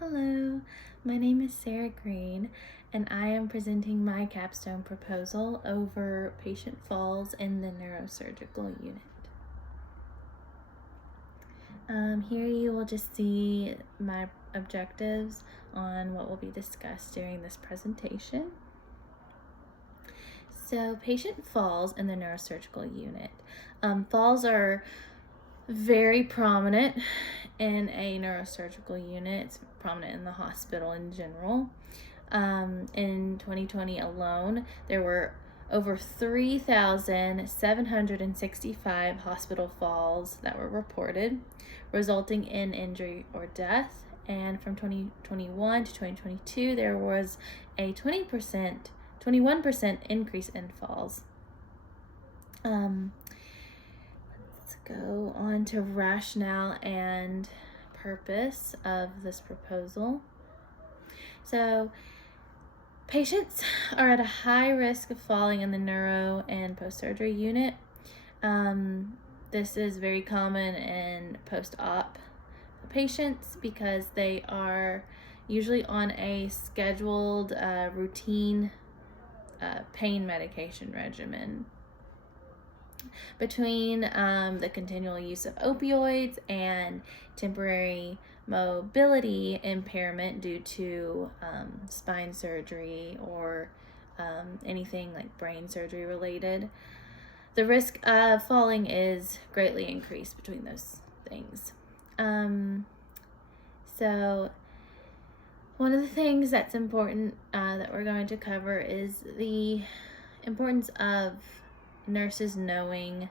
Hello, my name is Sarah Green, and I am presenting my capstone proposal over patient falls in the neurosurgical unit. Here you will just see my objectives on what will be discussed during this presentation. So, patient falls in the neurosurgical unit. Falls are very prominent in a neurosurgical unit. It's prominent in the hospital in general. In 2020 alone, there were over 3,765 hospital falls that were reported, resulting in injury or death. And from 2021 to 2022, there was a 21% increase in falls. Let's go on to rationale and purpose of this proposal. So, patients are at a high risk of falling in the neuro and post-surgery unit. This is very common in post-op patients because they are usually on a scheduled routine pain medication regimen. Between the continual use of opioids and temporary mobility impairment due to spine surgery or anything like brain surgery related, the risk of falling is greatly increased between those things. So one of the things that's important that we're going to cover is the importance of nurses knowing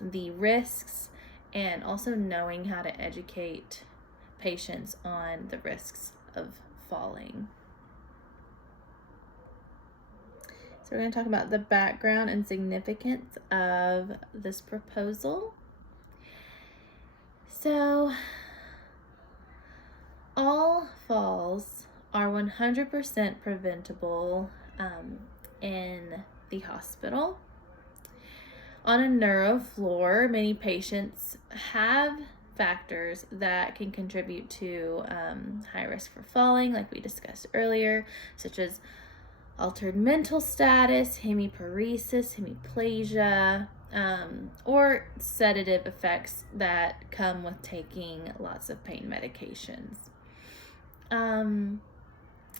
the risks and also knowing how to educate patients on the risks of falling. So we're going to talk about the background and significance of this proposal. So all falls are 100% preventable in the hospital. On a neuro floor, many patients have factors that can contribute to high risk for falling, like we discussed earlier, such as altered mental status, hemiparesis, hemiplegia, or sedative effects that come with taking lots of pain medications.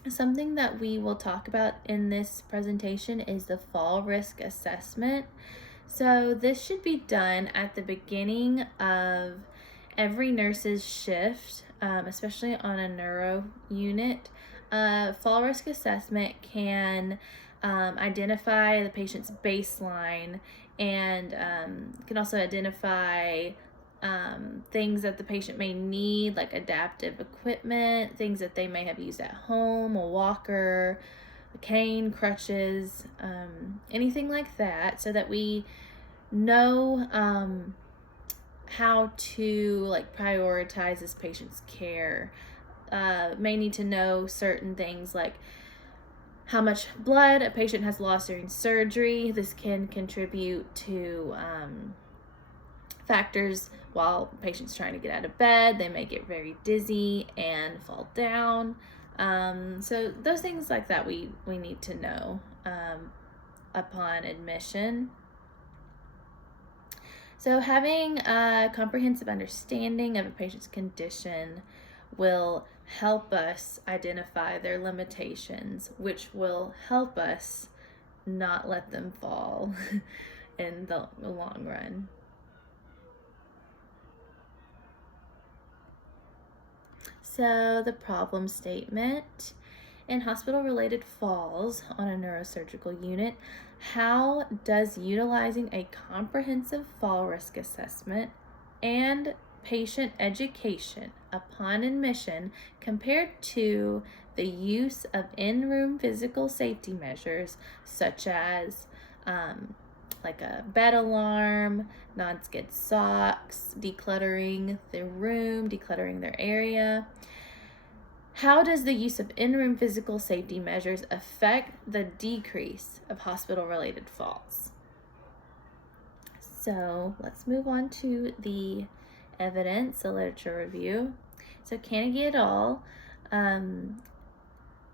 Something that we will talk about in this presentation is the fall risk assessment. So this should be done at the beginning of every nurse's shift, especially on a neuro unit. Fall risk assessment can identify the patient's baseline and can also identify things that the patient may need, like adaptive equipment, things that they may have used at home, a walker, a cane, crutches, anything like that, so that we know how to prioritize this patient's care. May need to know certain things like how much blood a patient has lost during surgery. This can contribute to factors while the patient's trying to get out of bed. They may get very dizzy and fall down. So those things like that we need to know upon admission. So having a comprehensive understanding of a patient's condition will help us identify their limitations, which will help us not let them fall in the long run. So the problem statement: in hospital-related falls on a neurosurgical unit, how does utilizing a comprehensive fall risk assessment and patient education upon admission compared to the use of in-room physical safety measures such as like a bed alarm, non-skid socks, decluttering the room, decluttering their area? How does the use of in-room physical safety measures affect the decrease of hospital-related falls? So let's move on to the evidence, the literature review. So Carnegie et al.,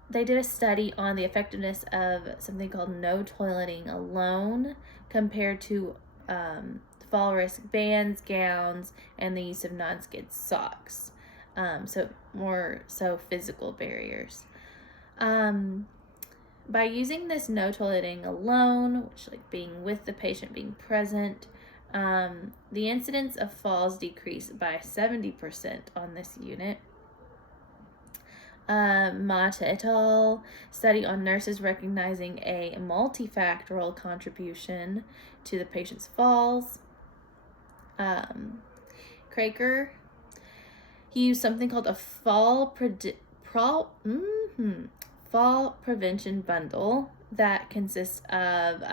they did a study on the effectiveness of something called no toileting alone compared to fall risk bands, gowns, and the use of non-skid socks. So more so physical barriers. By using this no toileting alone, which like being with the patient, being present, the incidence of falls decreased by 70% on this unit. Mata et al. Study on nurses recognizing a multifactorial contribution to the patient's falls. Craker, he used something called a fall prevention bundle that consists of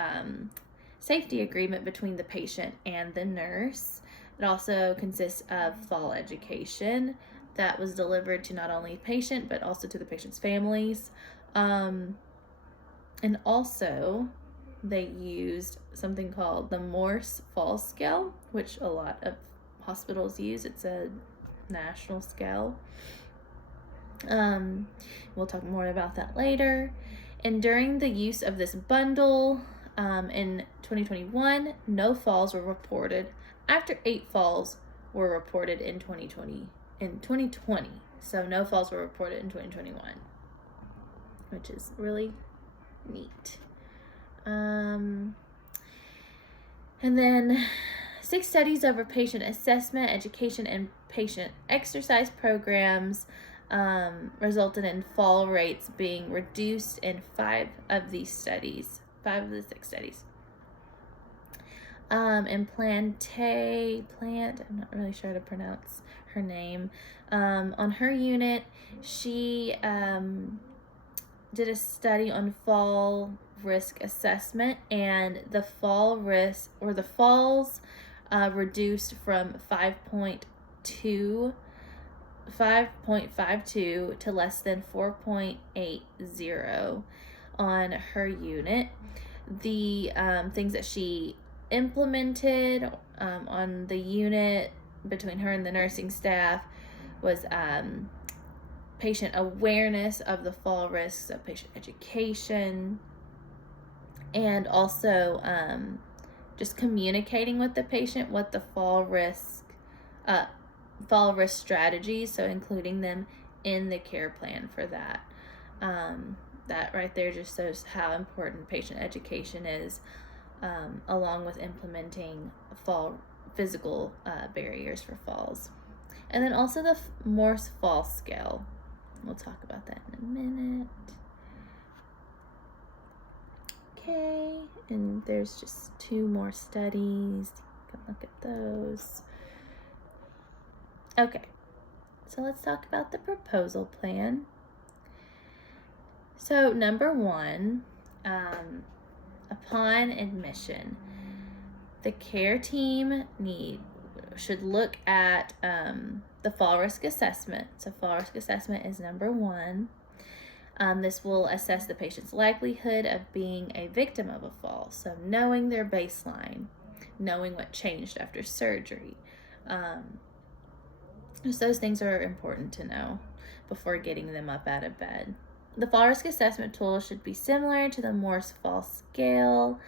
safety agreement between the patient and the nurse. It also consists of fall education that was delivered to not only the patient but also to the patient's families. And also they used something called the Morse Fall Scale, which a lot of hospitals use. It's a national scale. We'll talk more about that later. And during the use of this bundle in 2021, no falls were reported after 8 falls were reported in 2020. So no falls were reported in 2021, which is really neat. And then 6 studies over patient assessment, education, and patient exercise programs resulted in fall rates being reduced in 5 of the 6 studies. And Plant, I'm not really sure how to pronounce her name. On her unit, she did a study on fall risk assessment, and the fall risk or the falls reduced from 5.52 to less than 4.80 on her unit. The things that she implemented on the unit between her and the nursing staff was patient awareness of the fall risks, of patient education, and also just communicating with the patient what the fall risk strategies, so including them in the care plan for that. That right there just shows how important patient education is, along with implementing fall physical barriers for falls. And then also the Morse Fall Scale. We'll talk about that in a minute. Okay, and there's just 2 more studies. You can look at those. Okay, so let's talk about the proposal plan. So number 1, upon admission, the care team should look at the fall risk assessment. So fall risk assessment is number 1. This will assess the patient's likelihood of being a victim of a fall. So knowing their baseline, knowing what changed after surgery. Just those things are important to know before getting them up out of bed. The fall risk assessment tool should be similar to the Morse Fall Scale,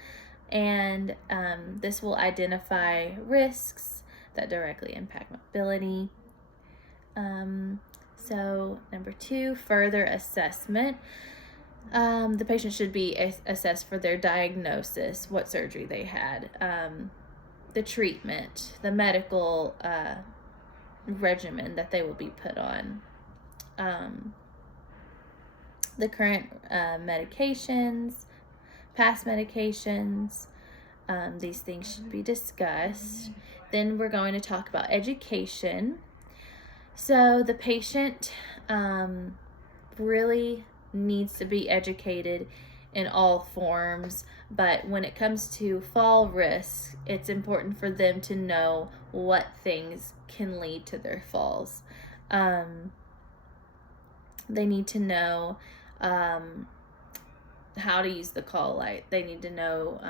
and this will identify risks that directly impact mobility. So number 2, further assessment. The patient should be assessed for their diagnosis, what surgery they had, the treatment, the medical regimen that they will be put on, the current medications, past medications. These things should be discussed. Then we're going to talk about education. So the patient really needs to be educated in all forms, but when it comes to fall risk, it's important for them to know what things can lead to their falls. They need to know how to use the call light. They need to know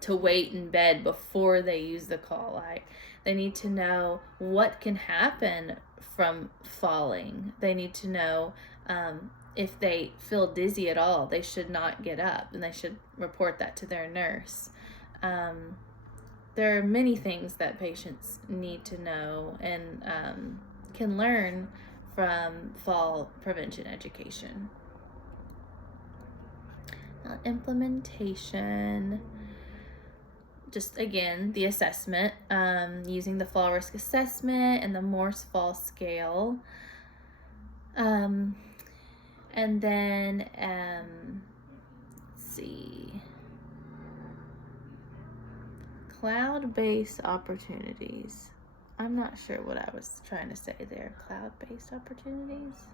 to wait in bed before they use the call light. They need to know what can happen from falling. They need to know if they feel dizzy at all, they should not get up, and they should report that to their nurse. There are many things that patients need to know and can learn from fall prevention education. Implementation. Just again, the assessment, using the fall risk assessment and the Morse fall scale. And then, let's see, cloud-based opportunities. I'm not sure what I was trying to say there. Cloud-based opportunities?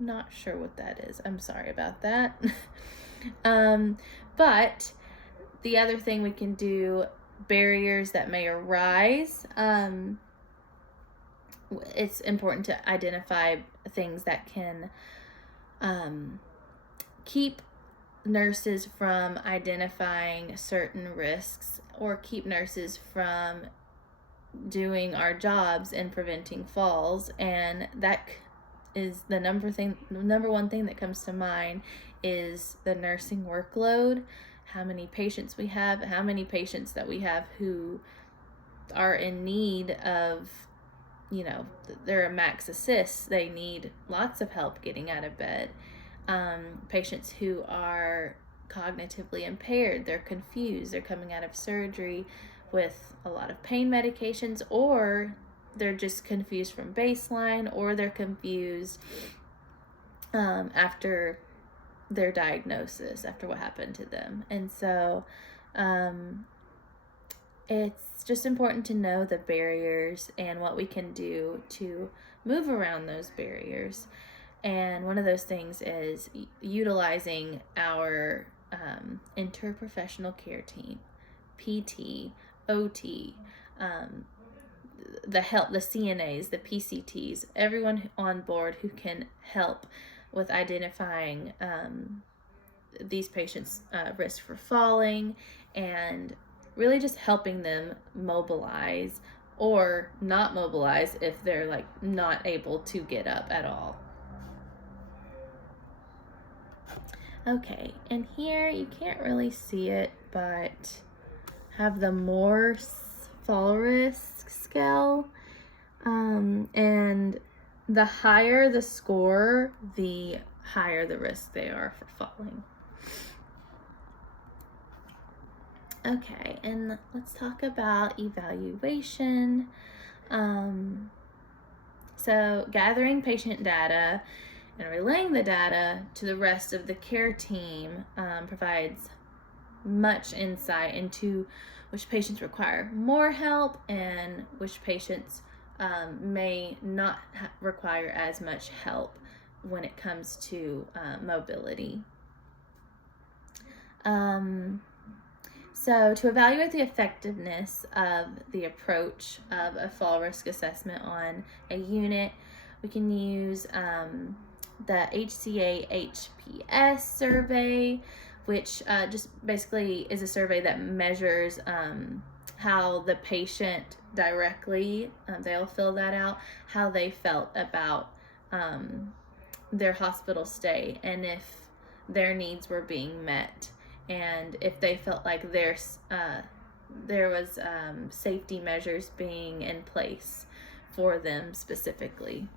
Not sure what that is. I'm sorry about that. But the other thing we can do, barriers that may arise. It's important to identify things that can keep nurses from identifying certain risks, or keep nurses from doing our jobs in preventing falls. And that is the number one thing that comes to mind is the nursing workload. How many patients we have, how many patients that we have who are in need of, they're a max assist. They need lots of help getting out of bed. Patients who are cognitively impaired, they're confused, they're coming out of surgery with a lot of pain medications, or they're just confused from baseline, or they're confused after their diagnosis, after what happened to them. And so it's just important to know the barriers and what we can do to move around those barriers. And one of those things is utilizing our interprofessional care team, PT, OT, the CNAs, the PCTs, everyone on board who can help with identifying these patients' risk for falling, and really just helping them mobilize or not mobilize if they're not able to get up at all. Okay, and here you can't really see it, but have the Morse fall risk scale, and the higher the score, the higher the risk they are for falling. Okay, and let's talk about evaluation. So gathering patient data and relaying the data to the rest of the care team provides much insight into which patients require more help and which patients may not require as much help when it comes to mobility. So to evaluate the effectiveness of the approach of a fall risk assessment on a unit, we can use the HCA-HPS survey, which just basically is a survey that measures how the patient directly, they'll fill that out, how they felt about their hospital stay and if their needs were being met, and if they felt like there was safety measures being in place for them specifically.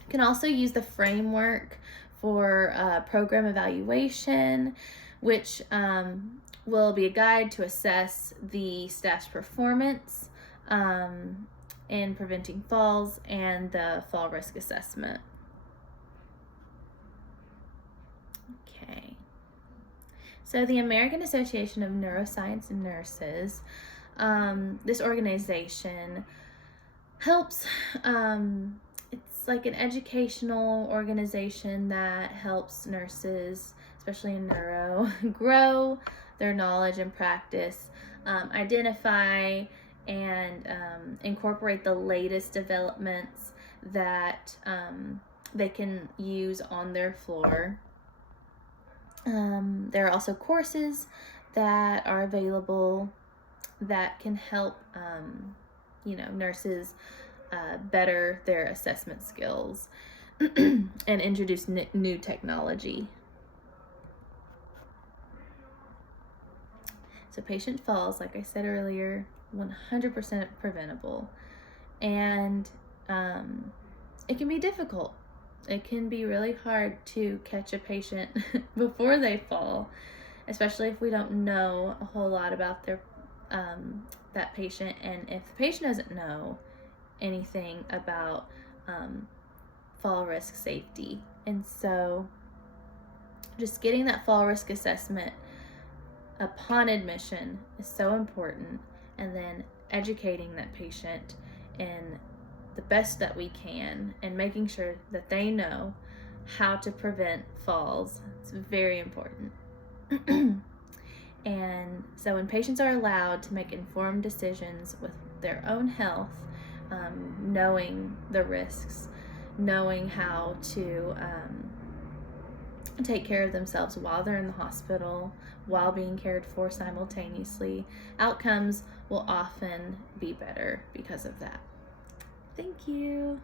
You can also use the framework for program evaluation, which will be a guide to assess the staff's performance in preventing falls and the fall risk assessment. Okay. So the American Association of Neuroscience and Nurses, this organization helps, it's like an educational organization that helps nurses, especially in neuro, grow their knowledge and practice, identify and incorporate the latest developments that they can use on their floor. There are also courses that are available that can help nurses better their assessment skills and introduce new technology. So patient falls, like I said earlier, 100% preventable. And it can be difficult. It can be really hard to catch a patient before they fall, especially if we don't know a whole lot about that patient, and if the patient doesn't know anything about fall risk safety. And so just getting that fall risk assessment upon admission is so important, and then educating that patient in the best that we can and making sure that they know how to prevent falls. It's very important. And so when patients are allowed to make informed decisions with their own health, knowing the risks, knowing how to take care of themselves while they're in the hospital, while being cared for simultaneously, outcomes will often be better because of that. Thank you.